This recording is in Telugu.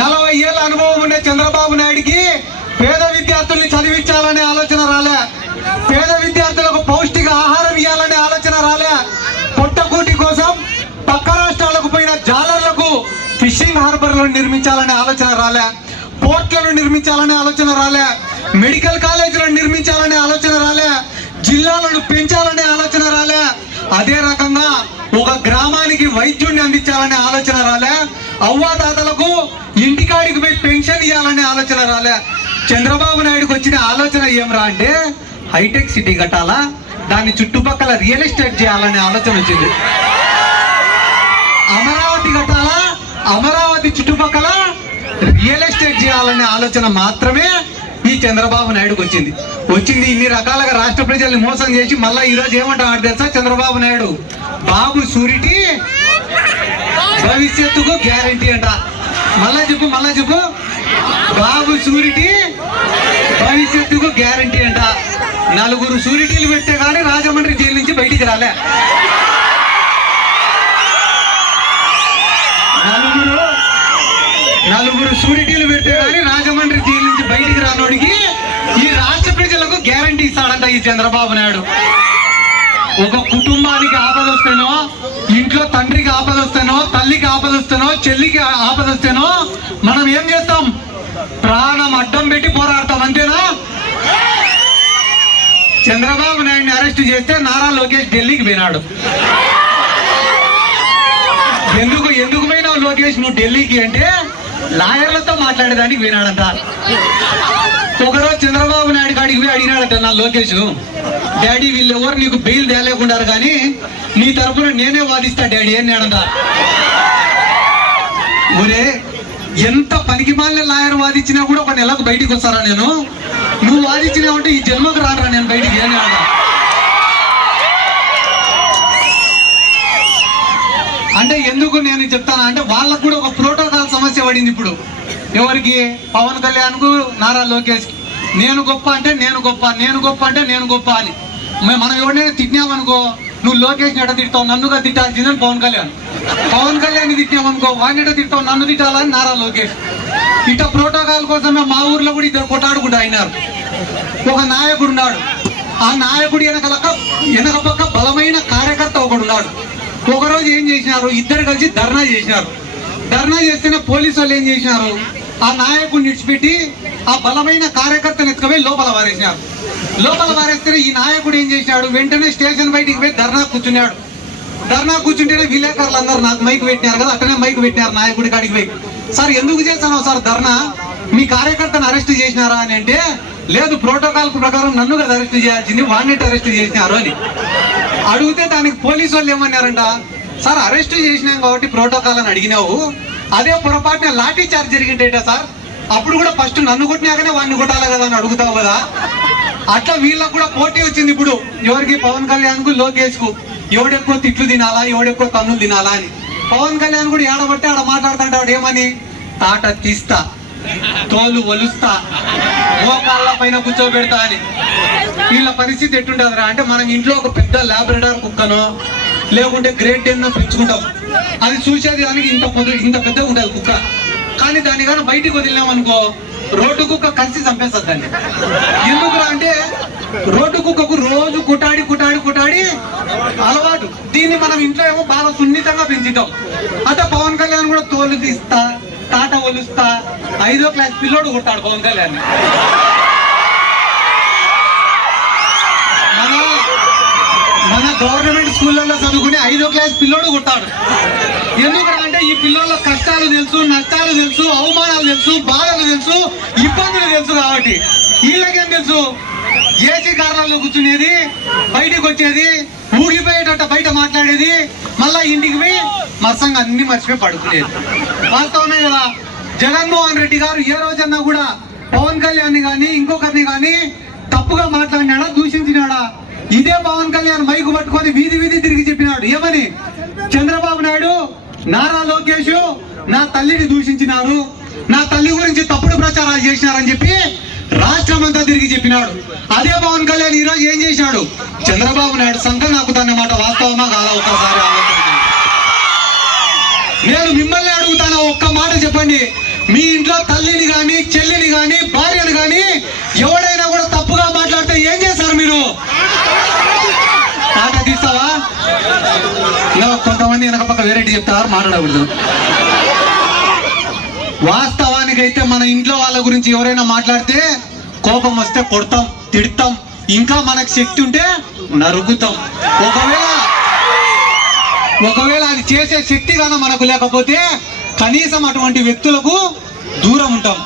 40 ఏళ్ళ అనుభవం ఉండే చంద్రబాబు నాయుడికి పేద విద్యార్థుల్ని చదివించాలనే ఆలోచన రాలే, పేద విద్యార్థులకు పౌష్టిక ఆహారం ఇవ్వాలనే ఆలోచన రాలే, పొట్టకూటి కోసం పక్క రాష్ట్రాలకు పోయిన జాలర్లకు ఫిషింగ్ హార్బర్లను నిర్మించాలనే ఆలోచన రాలే, పోర్ట్లను నిర్మించాలనే ఆలోచన రాలే, మెడికల్ కాలేజీలను నిర్మించాలనే ఆలోచన రాలే, జిల్లాలను పెంచాలనే ఆలోచన రాలే, అదే రకంగా ఒక గ్రామానికి వైద్యుడిని అందించాలనే ఆలోచన రాలే, అవ్వాతాతలకు ఇంటికాడికి పోయి పెన్షన్ ఇవ్వాలనే ఆలోచన రాలే. చంద్రబాబు నాయుడుకి వచ్చిన ఆలోచన ఏమరా అంటే హైటెక్ సిటీ కట్టాలా, దాని చుట్టుపక్కల రియల్ ఎస్టేట్ చేయాలనే ఆలోచన వచ్చింది. అమరావతి కట్టాలా, అమరావతి చుట్టుపక్కల రియల్ ఎస్టేట్ చేయాలనే ఆలోచన మాత్రమే ఈ చంద్రబాబు నాయుడుకి వచ్చింది. ఇన్ని రకాలుగా రాష్ట్ర ప్రజల్ని మోసం చేసి మళ్ళా ఈరోజు ఏమంటాడు తెలుసా చంద్రబాబు నాయుడు? బాబు షూరిటీ భవిష్యత్తుకు గ్యారంటీ అంట. మళ్ళా చెప్పు బాబు షూరిటీ భవిష్యత్తుకు గ్యారంటీ అంట. 4 షూరిటీలు పెట్టే కానీ రాజమండ్రి జైలు నుంచి బయటికి రాలే. 4 షూరిటీలు పెట్టే కానీ రాజమండ్రి జైలు నుంచి బయటికి రానోడికి ఈ రాష్ట్ర ప్రజలకు గ్యారంటీ ఇస్తాడంట ఈ చంద్రబాబు నాయుడు. ఒక కుటుంబానికి ఆపద వస్తేనో, ఇంట్లో తండ్రికి ఆపద వస్తేనో, తల్లికి ఆపద వస్తేనో, చెల్లికి ఆపద వస్తేనో మనం ఏం చేస్తాం? ప్రాణం అడ్డం పెట్టి పోరాడతాం, అంతేనా? చంద్రబాబు నాయుడిని అరెస్ట్ చేస్తే నారా లోకేష్ ఢిల్లీకి పోయినాడు. ఎందుకు పోయినావు లోకేష్ నువ్వు ఢిల్లీకి అంటే లాయర్లతో మాట్లాడేదానికి పోయినాడంట. ఒకరోజు చంద్రబాబు నాయుడు కాడికి పోయి అడిగినాడట నా లోకేష్, డాడీ వీళ్ళు ఎవరు నీకు బెయిల్ తేలేకుండారు కానీ నీ తరఫున నేనే వాదిస్తా డాడీ అన్నాడంట. ఒరే ఎంత పనికి మాలిన లాయర్ వాదించినా కూడా ఒక నెలకు బయటికి వస్తారా? నువ్వు వాదించినావంటే ఈ జన్మకు రానరా నేను బయటికి అన్నాడ. అంటే ఎందుకు నేను చెప్తానా అంటే వాళ్ళకు కూడా ఒక ప్రోటోకాల్ సమస్య పడింది ఇప్పుడు. ఎవరికి? పవన్ కళ్యాణ్ కు, నారా లోకేష్ కి. నేను గొప్ప అంటే నేను గొప్ప, నేను గొప్ప అంటే నేను గొప్ప అని. మనం ఎవరినైనా తిట్టినామనుకో, నువ్వు లోకేష్ ఎట తిడతావు, నన్నుగా తిట్టాల్సిందని పవన్ కళ్యాణ్ తిట్టినామనుకో, వాడిని ఎట తిడతావు, నన్ను తిట్టాలని నారా లోకేష్. ఇట ప్రోటోకాల్ కోసమే మా ఊర్లో కూడా ఇద్దరు కొట్టాడుకుంటూ అయినారు. ఒక నాయకుడు ఉన్నాడు, ఆ నాయకుడు వెనక పక్క బలమైన కార్యకర్త ఒకడు ఉన్నాడు. ఒకరోజు ఏం చేసినారు, ఇద్దరు కలిసి ధర్నా చేసినారు. ధర్నా చేస్తేనే పోలీసు వాళ్ళు ఏం చేసినారు, ఆ నాయకుడిని విడిచిపెట్టి ఆ బలమైన కార్యకర్తను ఎత్తుకుపోయి లోపల వారేసినారు. లోపల వారేస్తే ఈ నాయకుడు ఏం చేసినాడు, వెంటనే స్టేషన్ బయటికి పోయి ధర్నా కూర్చున్నాడు. ధర్నా కూర్చుంటేనే విలేకరులు అందరూ నాకు మైక్ పెట్టినారు కదా, అట్టనే మైక్ పెట్టినారు నాయకుడి కాడికి పోయి, సార్ ఎందుకు చేస్తాను సార్ ధర్నా, మీ కార్యకర్తను అరెస్ట్ చేసినారా అని అంటే, లేదు ప్రోటోకాల్ ప్రకారం నన్ను కదా అరెస్ట్ చేయాల్సింది, వాడిని అరెస్ట్ చేసినారు అని అడిగితే దానికి పోలీసు వాళ్ళు ఏమన్నారంట, సార్ అరెస్ట్ చేసినాం కాబట్టి ప్రోటోకాల్ అని అడిగినావు, అదే పొరపాటున లాఠీ చార్జ్ జరిగింటేట సార్, అప్పుడు కూడా ఫస్ట్ నన్ను కొట్టినాకనే వాడిని కొట్టాలి కదా అని అడుగుతావు కదా. అట్లా వీళ్ళకు కూడా పోటీ వచ్చింది ఇప్పుడు. ఎవరికి? పవన్ కళ్యాణ్ కు, లోకేష్ కు. ఎవడెక్కువ తిట్లు తినాలా, ఎవడెక్కువ తన్నులు తినాలా అని. పవన్ కళ్యాణ్ కూడా ఏడబట్టి ఆడ మాట్లాడుతుంటాడు ఏమని, తాట తీస్తా, తోలు ఒలుస్తా, మోకాళ్ళ పైన కూర్చోబెడతా అని. వీళ్ళ పరిస్థితి ఎట్టుంటుందిరా అంటే, మనం ఇంట్లో ఒక పెద్ద లాబ్రడార్ కుక్కనో లేకుంటే గ్రేట్ డెన్నో పెంచుకుంటాం, అది చూసేది దానికి ఇంత పెద్దగా ఉంటుంది కుక్క. కానీ దాన్ని కానీ బయటికి వదిలినామనుకో, రోడ్డు కుక్క కలిసి చంపేస్తుంది దాన్ని. ఎందుకురా అంటే రోడ్డు కుక్కకు రోజు కుటాడి అలవాటు. దీన్ని మనం ఇంట్లో ఏమో బాగా సున్నితంగా పెంచుతాం. అంటే పవన్ కళ్యాణ్ కూడా తోలు తీస్తా, తాట ఒలుస్తా, 5వ క్లాస్ పిల్లోడు కొట్టాడు పవన్ కళ్యాణ్. మన గవర్నమెంట్ స్కూళ్ళల్లో చదువుకుని 5వ క్లాస్ పిల్లోడు కొట్టాడు. ఎందుకంటే ఈ పిల్లల కష్టాలు తెలుసు, నష్టాలు తెలుసు, అవమానాలు తెలుసు, బాధలు తెలుసు, ఇబ్బందులు తెలుసు. కాబట్టి వీళ్ళకేం తెలుసు, ఏసీ కార్లలో కూర్చునేది, బయటికి వచ్చేది, ఊగిపోయేటట్టు బయట మాట్లాడేది, మళ్ళా ఇంటికి పోయి మత్సంగా అన్ని మర్చిపోయి పడుకునేది. వాస్తవమే కదా. జగన్మోహన్ రెడ్డి గారు ఏ రోజన్నా కూడా పవన్ కళ్యాణ్ కానీ ఇంకొకరిని కానీ తప్పుగా మాట్లాడినాడా, దూషించినాడా? ఇదే పవన్ కళ్యాణ్ మైకు పట్టుకొని వీధి తిరిగి చెప్పినాడు ఏమని, చంద్రబాబు నాయుడు, నారా లోకేష్ నా తల్లిని దూషించినారు, నా తల్లి గురించి తప్పుడు ప్రచారాలు చేసినారని చెప్పి రాష్ట్రం అంతా తిరిగి చెప్పినాడు. అదే పవన్ కళ్యాణ్ ఈ రోజు ఏం చేశాడు, చంద్రబాబు నాయుడు సంఘ నాకుతాన్నమాట. వాస్తవమా కాదా? ఒక్కసారి ఆలోచించండి. నేను మిమ్మల్ని అడుగుతాను, ఒక్క మాట చెప్పండి. మీ ఇంట్లో తల్లిని కానీ చెల్లిని కానీ భార్యని కానీ ఎవడైనా కూడా తప్పుగా మాట్లాడితే ఏం చేస్తారు మీరు? టాటా తీస్తావా? ఇలా కొంతమంది వెనక పక్క వెరైటీ చెప్తారు, మాట్లాడకూడదు. వాస్తవానికైతే మన ఇంట్లో వాళ్ళ గురించి ఎవరైనా మాట్లాడితే కోపం వస్తే కొడతాం, తిడతాం, ఇంకా మనకు శక్తి ఉంటే నరుగుతాం. ఒకవేళ అది చేసే శక్తి గాన మనకు లేకపోతే కనీసం అటువంటి వ్యక్తులకు దూరం ఉంటాం.